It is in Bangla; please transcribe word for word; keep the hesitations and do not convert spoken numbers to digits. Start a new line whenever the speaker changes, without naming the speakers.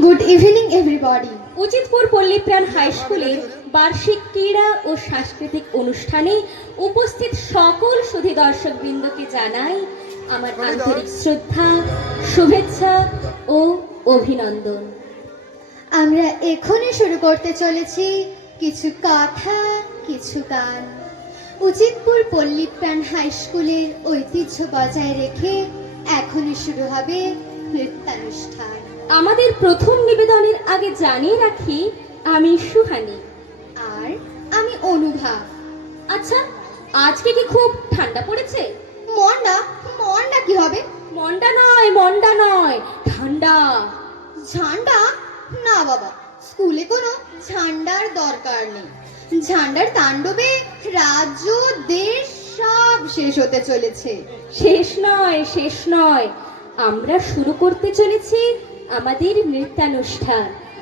Good evening everybody.
Uchitpur Pallipran high স্কুলের বার্ষিক ক্রীড়া ও সাংস্কৃতিক অনুষ্ঠানে উপস্থিত সকল সুধী দর্শকবৃন্দকে জানাই আমার আন্তরিক শ্রদ্ধা, শুভেচ্ছা ও অভিনন্দন।
আমরা এখনই শুরু করতে চলেছি কিছু কথা, কিছু গান। উচিতপুর পল্লীপ্রাণ হাই স্কুলের ঐতিহ্য বজায় রেখে এখনই শুরু হবে নৃত্যানুষ্ঠান।
আমাদের প্রথম নিবেদনের আগে জানিয়ে রাখি, আমি সুহানি
আর আমি অনুভা।
আচ্ছা, আজকে কি খুব ঠান্ডা পড়েছে?
মন্ডা মন্ডা কি হবে?
মন্ডা নয়, মন্ডা নয়, ঠান্ডা।
ঝান্ডা? না বাবা, স্কুলে কোনো ঝান্ডার দরকার নেই। ঝান্ডার তাণ্ডবে রাজ্য দেশ সব শেষ হতে চলেছে।
শেষ নয়, শেষ নয়, আমরা শুরু করতে চলেছি আমাদের নৃত্যানুষ্ঠান।